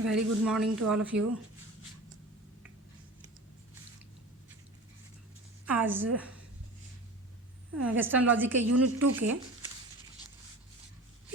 Very good morning to all of you. आज western logic के unit 2 के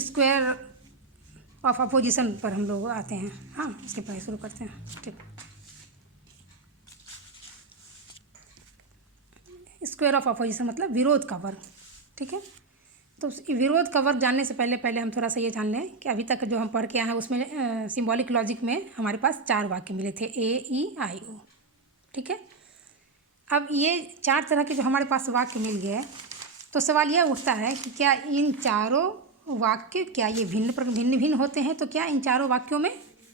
square of opposition पर हम लोग आते हैं। हाँ, इसके पढ़ाई शुरू करते हैं। ठीक, स्क्वायर ऑफ अपोजिशन मतलब विरोध का वर्ग। ठीक है, तो विरोध का वर्ग जानने से पहले हम थोड़ा सा ये जान लें कि अभी तक जो हम पढ़ के आए हैं उसमें सिंबॉलिक लॉजिक में हमारे पास 4 वाक्य मिले थे, A, E, I, O। ठीक है, अब ये 4 तरह के जो हमारे पास वाक्य मिल गए, तो सवाल यह उठता है कि क्या इन चारों वाक्य क्या ये भिन्न होते हैं? तो क्या इन चारों वाक्यों में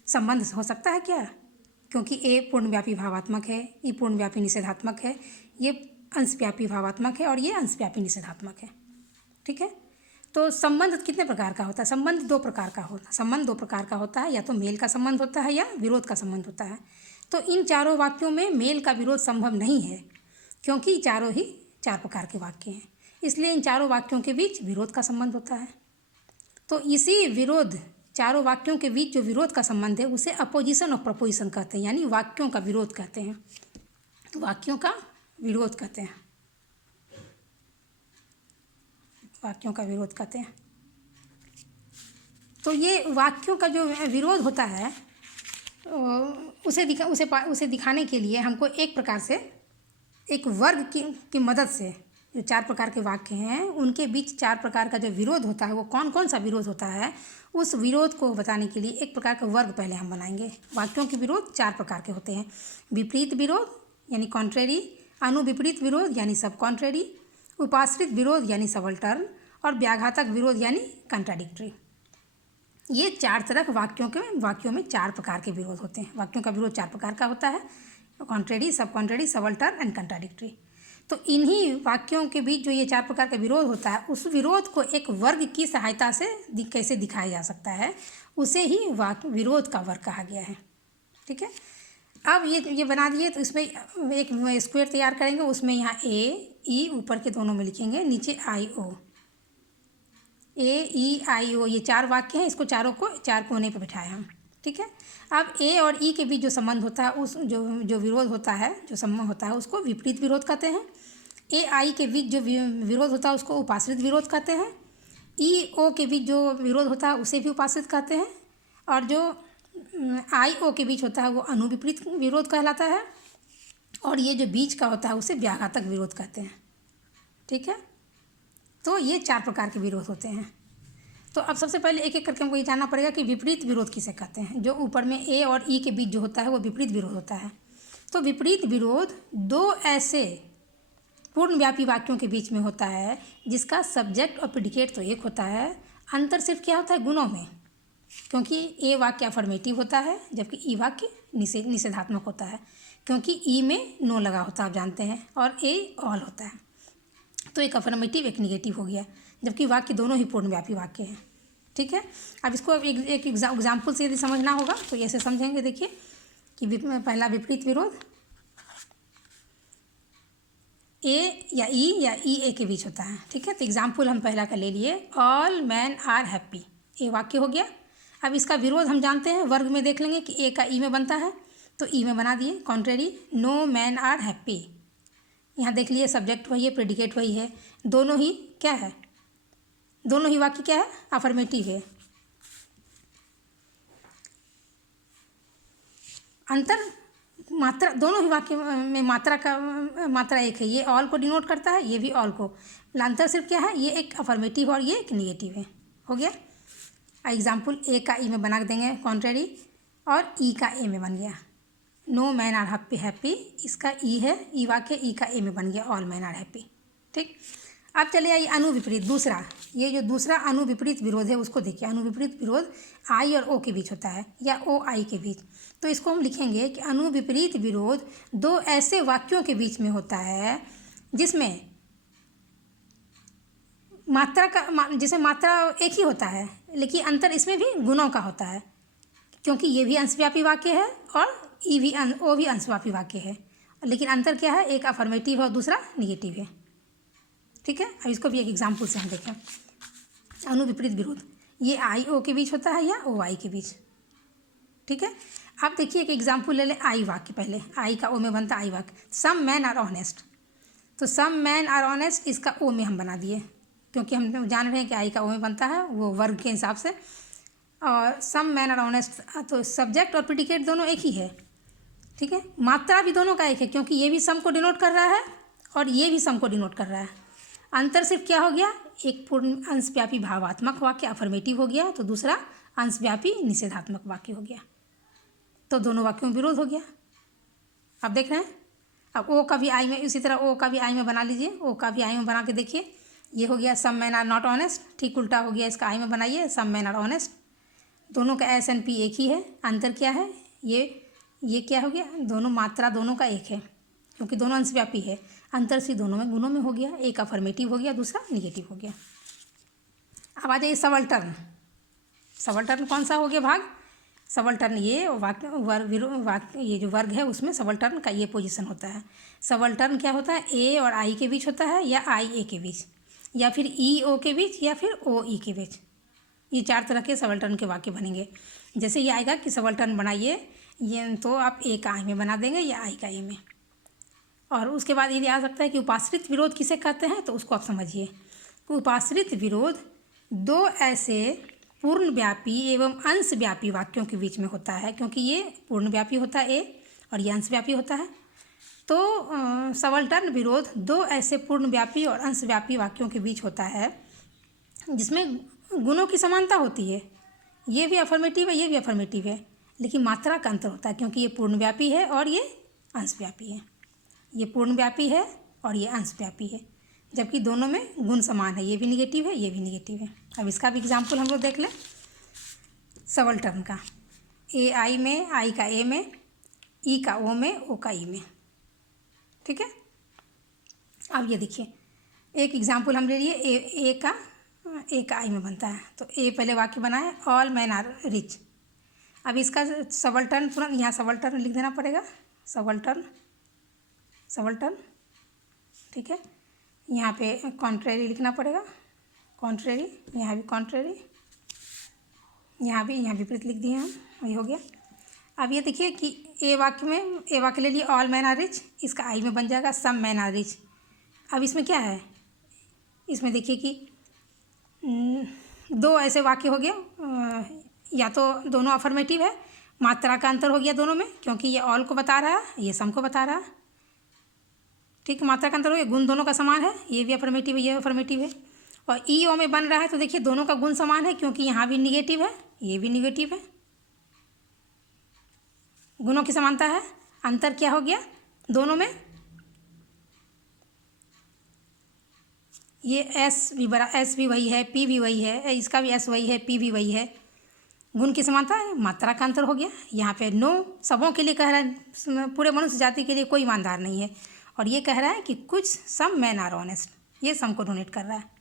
संबंध हो सकता है क्या? क्योंकि ए पूर्णव्यापी भावात्मक है, ई पूर्णव्यापी निषेधात्मक है, ये अंशव्यापी भावात्मक है और ये अंशव्यापी निषेधात्मक है। ठीक है, तो संबंध कितने प्रकार का होता है? संबंध 2 प्रकार का होता है। संबंध 2 प्रकार का होता है, या तो मेल का संबंध होता है या विरोध का संबंध होता है। तो इन चारों वाक्यों में मेल का विरोध संभव नहीं है, क्योंकि चारों ही 4 प्रकार के वाक्य हैं। इसलिए इन चारों वाक्यों के बीच विरोध का संबंध होता है। तो इसी विरोध, चारों वाक्यों के बीच जो विरोध का संबंध है उसे अपोजिशन ऑफ प्रपोजिशन कहते हैं, यानी वाक्यों का विरोध कहते हैं। तो वाक्यों का विरोध कहते हैं, वाक्यों का विरोध कहते हैं। तो ये वाक्यों का जो विरोध होता है उसे दिखाने के लिए हमको एक प्रकार से एक वर्ग की मदद से, जो 4 प्रकार के वाक्य हैं उनके बीच 4 प्रकार का जो विरोध होता है वो कौन कौन सा विरोध होता है, उस विरोध को बताने के लिए एक प्रकार का वर्ग पहले हम बनाएंगे। वाक्यों के विरोध 4 प्रकार के होते हैं। विपरीत विरोध यानी कॉन्ट्रेरी, अनुविपरीत विरोध यानी सब कॉन्ट्रेरी, उपाश्रित विरोध यानी सबल्टर्न और व्याघातक विरोध यानी कंट्राडिक्टरी। ये 4 तरह वाक्यों में 4 प्रकार के विरोध होते हैं। वाक्यों का विरोध 4 प्रकार का होता है, कॉन्ट्रेरी, सब कॉन्ट्रेरी, सबल्टर्न एंड कंट्राडिक्टरी। तो इन्हीं वाक्यों के बीच जो ये 4 प्रकार का विरोध होता है, उस विरोध को एक वर्ग की सहायता से कैसे दिखाया जा सकता है, उसे ही विरोध का वर्ग कहा गया है। ठीक है, अब ये बना दिए, तो इसमें एक स्क्वायर तैयार करेंगे। उसमें यहाँ A, E ऊपर के दोनों में लिखेंगे, नीचे I, O। A, E, I, O ये 4 वाक्य हैं, इसको चारों को 4 कोने पर बिठाए हम। ठीक है, अब A और E के बीच जो संबंध होता है, उस जो विरोध होता है, जो संबंध होता है उसको विपरीत विरोध कहते हैं। A, I के बीच जो विरोध होता है उसको उपाश्रित विरोध कहते हैं। E, O के बीच जो विरोध होता है उसे भी उपाश्रित कहते हैं। और जो I, O के बीच होता है वो अनुविपरीत विरोध कहलाता है। और ये जो बीच का होता है उसे व्याघातक विरोध कहते हैं। ठीक है, तो ये 4 प्रकार के विरोध होते हैं। तो अब सबसे पहले एक एक करके हमको ये जानना पड़ेगा कि विपरीत विरोध किसे कहते हैं। जो ऊपर में A और E के बीच जो होता है वो विपरीत विरोध होता है। तो विपरीत विरोध 2 ऐसे पूर्णव्यापी वाक्यों के बीच में होता है जिसका सब्जेक्ट और प्रेडिकेट तो एक होता है, अंतर सिर्फ क्या होता है, गुणों में। क्योंकि A वाक्य अफर्मेटिव होता है जबकि E वाक्य निषेधात्मक होता है, क्योंकि E में नो लगा होता है, आप जानते हैं, और A ऑल होता है। तो एक अफर्मेटिव एक निगेटिव हो गया, जबकि वाक्य दोनों ही पूर्णव्यापी वाक्य हैं। ठीक है, अब इसको एक एग्जाम्पल से यदि समझना होगा तो ऐसे समझेंगे। देखिए कि पहला विपरीत विरोध A या E के बीच होता है। ठीक है, तो एग्जाम्पल हम पहला का ले लिए, ऑल मैन आर हैप्पी, ये वाक्य हो गया। अब इसका विरोध हम जानते हैं, वर्ग में देख लेंगे कि A का E में बनता है, तो E में बना दिए। Contrary, no man are happy, यहाँ देख लिए सब्जेक्ट वही है, प्रेडिकेट वही है, दोनों ही क्या है, दोनों ही वाक्य क्या है, अफर्मेटिव है। अंतर मात्रा, दोनों ही वाक्य में मात्रा एक है, ये ऑल को डिनोट करता है, ये भी ऑल को। अंतर सिर्फ क्या है, ये एक अफर्मेटिव और ये एक निगेटिव है। हो गया। एग्जाम्पल A का E में बना देंगे कॉन्ट्रेरी, और E का A में बन गया। नो मैन आर हैप्पी, इसका E है, E वाक्य E का A में बन गया, ऑल मैन आर हैप्पी। ठीक, अब चले आइए अनुविपरीत, दूसरा। ये जो दूसरा अनुविपरीत विरोध है उसको देखिए। अनुविपरीत विरोध I और O के बीच होता है, या O I के बीच। तो इसको हम लिखेंगे कि अनुविपरीत विरोध 2 ऐसे वाक्यों के बीच में होता है जिसमें मात्रा एक ही होता है, लेकिन अंतर इसमें भी गुणों का होता है, क्योंकि ये भी अंशव्यापी वाक्य है और O भी अंशव्यापी वाक्य है, लेकिन अंतर क्या है, एक अफर्मेटिव और दूसरा निगेटिव है। ठीक है, अब इसको भी एक एग्जाम्पल से हम देखें। अनुविपरीत विरोध, ये I, O के बीच होता है या O, I के बीच। ठीक है। अब देखिए एक एग्जाम्पल ले लें आई वाक्य, पहले आई का ओ में बनता आई वाक्य, सम मैन आर ऑनेस्ट। तो सम मैन आर ऑनेस्ट इसका ओ में हम बना दिए, क्योंकि हम जान रहे हैं कि आई का ओ में बनता है वो वर्ग के हिसाब से। और सम मैन आर ऑनेस्ट, तो सब्जेक्ट और प्रिडिकेट दोनों एक ही है, ठीक है। मात्रा भी दोनों का एक है, क्योंकि ये भी सम को डिनोट कर रहा है और ये भी सम को डिनोट कर रहा है। अंतर सिर्फ क्या हो गया, एक पूर्ण अंशव्यापी भावात्मक वाक्य अफर्मेटिव हो गया, तो दूसरा अंशव्यापी निषेधात्मक वाक्य हो गया। तो दोनों वाक्यों में विरोध हो गया। आप देख रहे हैं। अब ओ का भी आई में, इसी तरह ओ का भी आई में बना लीजिए, ओ का भी आई में बना के देखिए। ये हो गया सम मैन आर नॉट ऑनेस्ट, ठीक उल्टा हो गया इसका, आई में बनाइए सम मैन आर ऑनेस्ट। दोनों का एस एंड पी एक ही है, अंतर क्या है, ये क्या हो गया, दोनों मात्रा दोनों का एक है, क्योंकि दोनों अंशव्यापी है। अंतर से दोनों में गुणों में हो गया, एक अफर्मेटिव हो गया, दूसरा निगेटिव हो गया। अब आ जाइए सबल्टर्न। सबल्टर्न कौन सा हो गया भाग, सबल्टर्न ये वाक्य ये जो वर्ग है उसमें सबल्टर्न का ये पोजीशन होता है। सबल्टर्न क्या होता है, ए और आई के बीच होता है, या आई ए के बीच, या फिर ई ओ के बीच, या फिर ओ ई के बीच। ये 4 तरह के सबल्टर्न के वाक्य बनेंगे। जैसे ये आएगा कि सबल्टर्न बनाइए, ये तो आप ए का आई में बना देंगे या आई का ए में। और उसके बाद ये आ सकता है कि उपाश्रित विरोध किसे कहते हैं, तो उसको आप समझिए। उपाश्रित विरोध दो ऐसे पूर्णव्यापी एवं अंशव्यापी वाक्यों के बीच में होता है, क्योंकि ये पूर्णव्यापी होता है ए और ये अंशव्यापी होता है। तो सबल्टर्न विरोध दो ऐसे पूर्णव्यापी और अंशव्यापी वाक्यों के बीच होता है जिसमें गुणों की समानता होती है, ये भी अफर्मेटिव है, ये भी अफर्मेटिव है, लेकिन मात्रा का अंतर होता है, क्योंकि ये पूर्णव्यापी है और ये अंशव्यापी है। ये पूर्णव्यापी है और ये अंशव्यापी है, जबकि दोनों में गुण समान है, ये भी निगेटिव है, ये भी निगेटिव है। अब इसका भी एग्जाम्पल हम लोग देख लें सबल्टर्न का। ए आई में, आई का ए में, ई का ओ में, ओ का ई में, ठीक है। अब ये देखिए एक एग्जाम्पल हम ले लिए, ए का आई में बनता है। तो ए पहले वाक्य बना है, ऑल मैन आर रिच। अब इसका सबल्टर्न तुरंत यहाँ सबल्टर्न लिख देना पड़ेगा, सबल्टर्न, ठीक है। यहाँ पे कॉन्ट्रेरी लिखना पड़ेगा, कॉन्ट्रेरी, यहाँ भी कॉन्ट्रेरी, यहाँ विपरीत लिख दिए हम, ये हो गया। अब ये देखिए कि ए वाक्य ले लिए ऑल मैन आर रिच, इसका आई में बन जाएगा सम मैन आर रिच। अब इसमें क्या है, इसमें देखिए कि दो ऐसे वाक्य हो गया, या तो दोनों अफर्मेटिव है, मात्रा का अंतर हो गया दोनों में, क्योंकि ये ऑल को बता रहा है, ये सम को बता रहा है, ठीक है। मात्रा का अंतर हो गया, गुण दोनों का समान है, ये भी अफर्मेटिव है, ये अफर्मेटिव है। और ई ओ में बन रहा है, तो देखिए दोनों का गुण समान है, क्योंकि यहाँ भी निगेटिव है, ये भी निगेटिव है, गुणों की समानता है। अंतर क्या हो गया दोनों में, ये एस भी वही है, पी भी वही है, इसका भी एस वही है, पी भी वही है, गुण की समानता है, मात्रा का अंतर हो गया। यहाँ पे नो सबों के लिए कह रहा है, पूरे मनुष्य जाति के लिए कोई ईमानदार नहीं है, और ये कह रहा है कि कुछ सम मैन आर ऑनेस्ट, ये सम को डोनेट कर रहा है।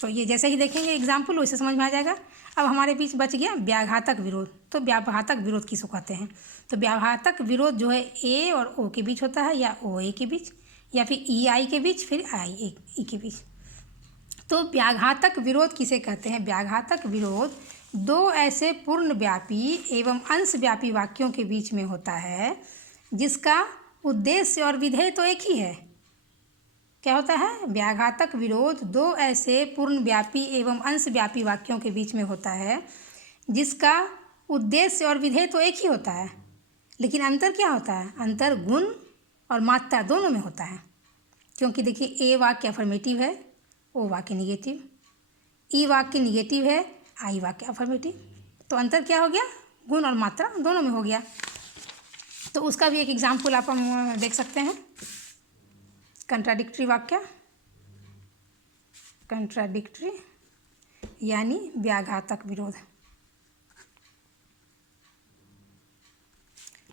तो ये जैसे ही देखेंगे एग्जाम्पल वैसे समझ में आ जाएगा। अब हमारे बीच बच गया व्याघातक विरोध। तो व्याघातक विरोध किसको कहते हैं, तो व्याघातक विरोध जो है ए और ओ के बीच होता है, या ओ ए के बीच, या फिर ई आई के बीच, फिर आई ई के बीच। तो व्याघातक विरोध किसे कहते हैं, व्याघातक विरोध दो ऐसे पूर्णव्यापी एवं अंशव्यापी वाक्यों के बीच में होता है जिसका उद्देश्य और विधेय तो एक ही है। क्या होता है, व्याघातक विरोध दो ऐसे पूर्णव्यापी एवं अंशव्यापी वाक्यों के बीच में होता है जिसका उद्देश्य और विधेय तो एक ही होता है, लेकिन अंतर क्या होता है, अंतर गुण और मात्रा दोनों में होता है। क्योंकि देखिए ए वाक्य अफर्मेटिव है, ओ वाक्य निगेटिव, ई वाक्य निगेटिव है, आई वाक्य अफर्मेटिव, तो अंतर क्या हो गया, गुण और मात्रा दोनों में हो गया। तो उसका भी एक एग्जाम्पल आप हम देख सकते हैं, कंट्राडिक्टरी वाक्य, कंट्राडिक्टरी यानी व्याघातक विरोध।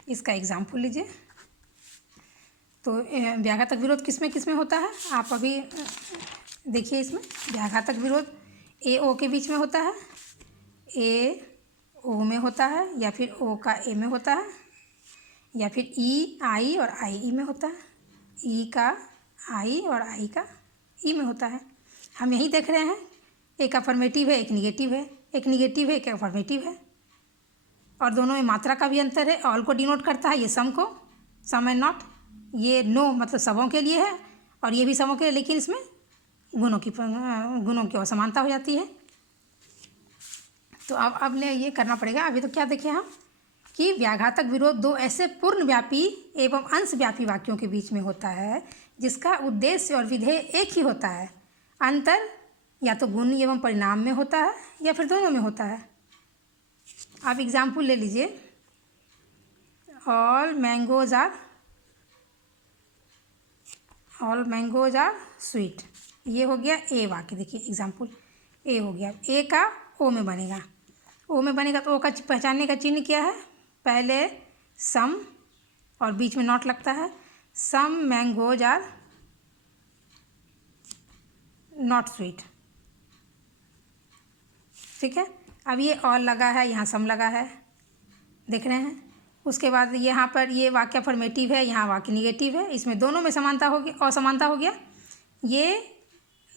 इसका एग्जाम्पल लीजिए। तो व्याघातक विरोध किसमें होता है, आप अभी देखिए। इसमें व्याघातक विरोध ए ओ के बीच में होता है, ए ओ में होता है, या फिर ओ का ए में होता है, या फिर ई आई और आई ई में होता है, ई का आई और आई का ई में होता है। हम यही देख रहे हैं, एक अफर्मेटिव है, एक निगेटिव है, एक निगेटिव है, एक अफर्मेटिव है। और दोनों में मात्रा का भी अंतर है। ऑल को डिनोट करता है, ये सम को, सम एंड नॉट। ये नो मतलब सबों के लिए है और ये भी सबों के लिए, लेकिन इसमें गुणों की असमानता हो जाती है। तो अब ने ये करना पड़ेगा। अभी तो क्या देखे हम कि व्याघातक विरोध दो ऐसे पूर्णव्यापी एवं अंशव्यापी वाक्यों के बीच में होता है जिसका उद्देश्य और विधेय एक ही होता है। अंतर या तो गुण एवं परिणाम में होता है या फिर दोनों में होता है। आप एग्जाम्पल ले लीजिए, ऑल मैंगोज आर स्वीट। ये हो गया ए वाक्य। देखिए एग्जाम्पल ए हो गया। ए का ओ में बनेगा, तो ओ का पहचानने का चिन्ह क्या है? पहले सम और बीच में नॉट लगता है। सम मैंगोज आर नॉट स्वीट, ठीक है। अब ये ऑल लगा है, यहाँ सम लगा है, देख रहे हैं। उसके बाद यहाँ पर ये वाक्य अफर्मेटिव है, यहाँ वाक्य निगेटिव है। इसमें दोनों में समानता होगी, असमानता हो गया। ये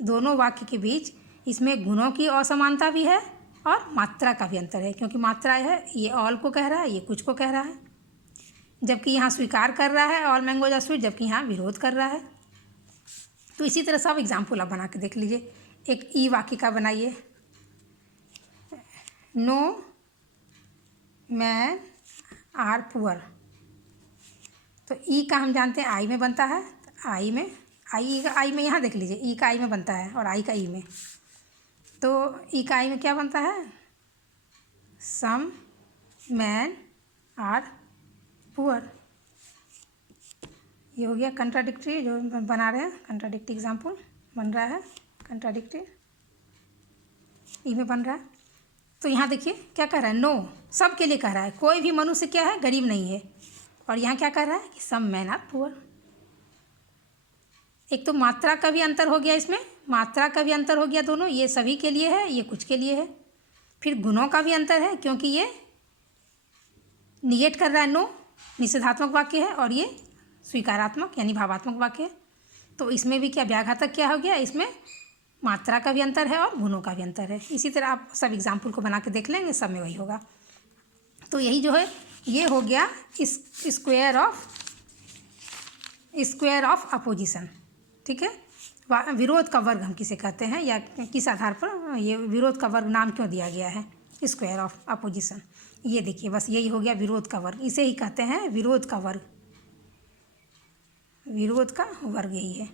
दोनों वाक्य के बीच इसमें गुणों की असमानता भी है और मात्रा का भी अंतर है, क्योंकि मात्रा है, ये ऑल को कह रहा है, ये कुछ को कह रहा है। जबकि यहाँ स्वीकार कर रहा है ऑल मैंगोज आर स्वीट, जबकि यहाँ विरोध कर रहा है। तो इसी तरह सब एग्जाम्पल आप बना के देख लीजिए। एक ई वाक्य का बनाइए, नो मैन आर पुअर। तो ई का हम जानते हैं आई में बनता है, आई में यहाँ देख लीजिए, ई का आई में बनता है और आई का ई में। तो ई का आई में क्या बनता है? सम मैन आर पुअर। ये हो गया कंट्राडिक्टरी जो बना रहे हैं, कंट्राडिक्टरी एग्जाम्पल बन रहा है, कंट्राडिक्टरी ई में बन रहा है। तो यहाँ देखिए क्या कह रहा है? नो, सब के लिए कह रहा है, कोई भी मनुष्य क्या है? गरीब नहीं है। और यहाँ क्या कह रहा है कि सम मैन आर पुअर। एक तो मात्रा का भी अंतर हो गया, इसमें मात्रा का भी अंतर हो गया दोनों, ये सभी के लिए है, ये कुछ के लिए है। फिर गुणों का भी अंतर है, क्योंकि ये निगेट कर रहा है, नो निषेधात्मक वाक्य है और ये स्वीकारात्मक यानी भावात्मक वाक्य है। तो इसमें भी क्या व्याघातक क्या हो गया? इसमें मात्रा का भी अंतर है और गुणों का भी अंतर है। इसी तरह आप सब एग्जाम्पल को बना के देख लेंगे, सब में वही होगा। तो यही जो है ये हो गया स्क्वायर ऑफ अपोजिशन, ठीक है। विरोध का वर्ग हम किसे कहते हैं या किस आधार पर ये विरोध का वर्ग नाम क्यों दिया गया है? Square of opposition. ये देखिए बस यही हो गया विरोध का वर्ग, इसे ही कहते हैं विरोध का वर्ग। विरोध का वर्ग यही है।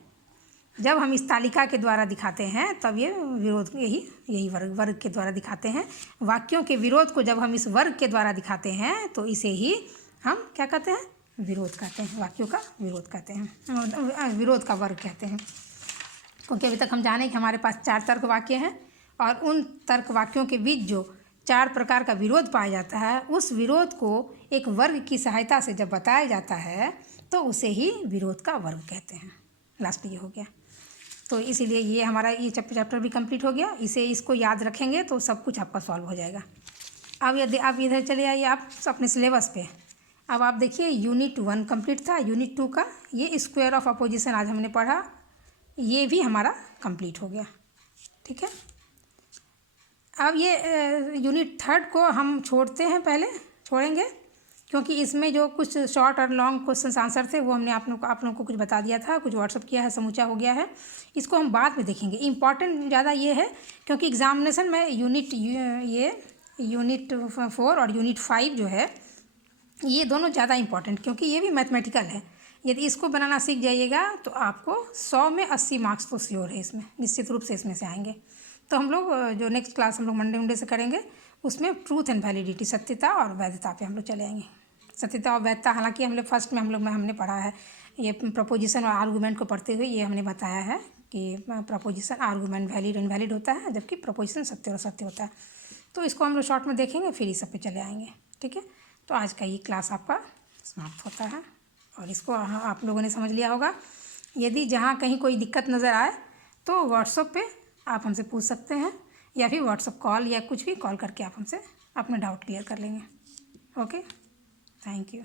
जब हम इस तालिका के द्वारा दिखाते हैं तब ये विरोध यही वर्ग के द्वारा दिखाते हैं। वाक्यों के विरोध को जब हम इस वर्ग के द्वारा दिखाते हैं तो इसे ही हम क्या कहते हैं? विरोध कहते हैं, वाक्यों का विरोध कहते हैं, विरोध का वर्ग कहते हैं। क्योंकि अभी तक हम जाने कि हमारे पास 4 तर्क वाक्य हैं और उन तर्क वाक्यों के बीच जो 4 प्रकार का विरोध पाया जाता है, उस विरोध को एक वर्ग की सहायता से जब बताया जाता है तो उसे ही विरोध का वर्ग कहते हैं। लास्ट ये हो गया। तो इसीलिए ये हमारा ये चैप्टर भी कंप्लीट हो गया। इसको याद रखेंगे तो सब कुछ आपका सॉल्व हो जाएगा। अब यदि आप इधर चले आइए आप अपने सिलेबस पे। अब आप देखिए यूनिट 1 कंप्लीट था, यूनिट 2 का ये स्क्वायर ऑफ अपोजिशन आज हमने पढ़ा, ये भी हमारा कंप्लीट हो गया, ठीक है। अब ये यूनिट 3 को हम छोड़ेंगे क्योंकि इसमें जो कुछ शॉर्ट और लॉन्ग क्वेश्चन आंसर थे वो हमने आप लोगों को कुछ बता दिया था, कुछ व्हाट्सअप किया है, समूचा हो गया है। इसको हम बाद में देखेंगे। इम्पॉर्टेंट ज़्यादा ये है क्योंकि एग्जामिनेशन में यूनिट 4 और यूनिट 5 जो है ये दोनों ज़्यादा इंपॉर्टेंट, क्योंकि ये भी मैथमेटिकल है। यदि इसको बनाना सीख जाइएगा तो आपको 100 में 80 मार्क्स तो श्योर है, इसमें निश्चित रूप से इसमें से आएंगे। तो हम लोग जो नेक्स्ट क्लास हम लोग मंडे से करेंगे उसमें ट्रूथ एंड वैलिडिटी, सत्यता और वैधता पे हम लोग चले आएंगे। सत्यता और वैधता हालांकि हमने पढ़ा है, ये प्रपोजिशन और आर्गूमेंट को पढ़ते हुए ये हमने बताया है कि प्रपोजिशन आर्गूमेंट वैलिड इनवैलिड होता है, जबकि प्रपोजिशन सत्य और असत्य होता है। तो इसको हम लोग शॉर्ट में देखेंगे, फिर इस सब पे चले आएंगे, ठीक है। तो आज का ये क्लास आपका समाप्त होता है और इसको आप लोगों ने समझ लिया होगा। यदि जहाँ कहीं कोई दिक्कत नज़र आए तो व्हाट्सएप पे आप हमसे पूछ सकते हैं या फिर व्हाट्सएप कॉल या कुछ भी कॉल करके आप हमसे अपने डाउट क्लियर कर लेंगे। Okay, thank you.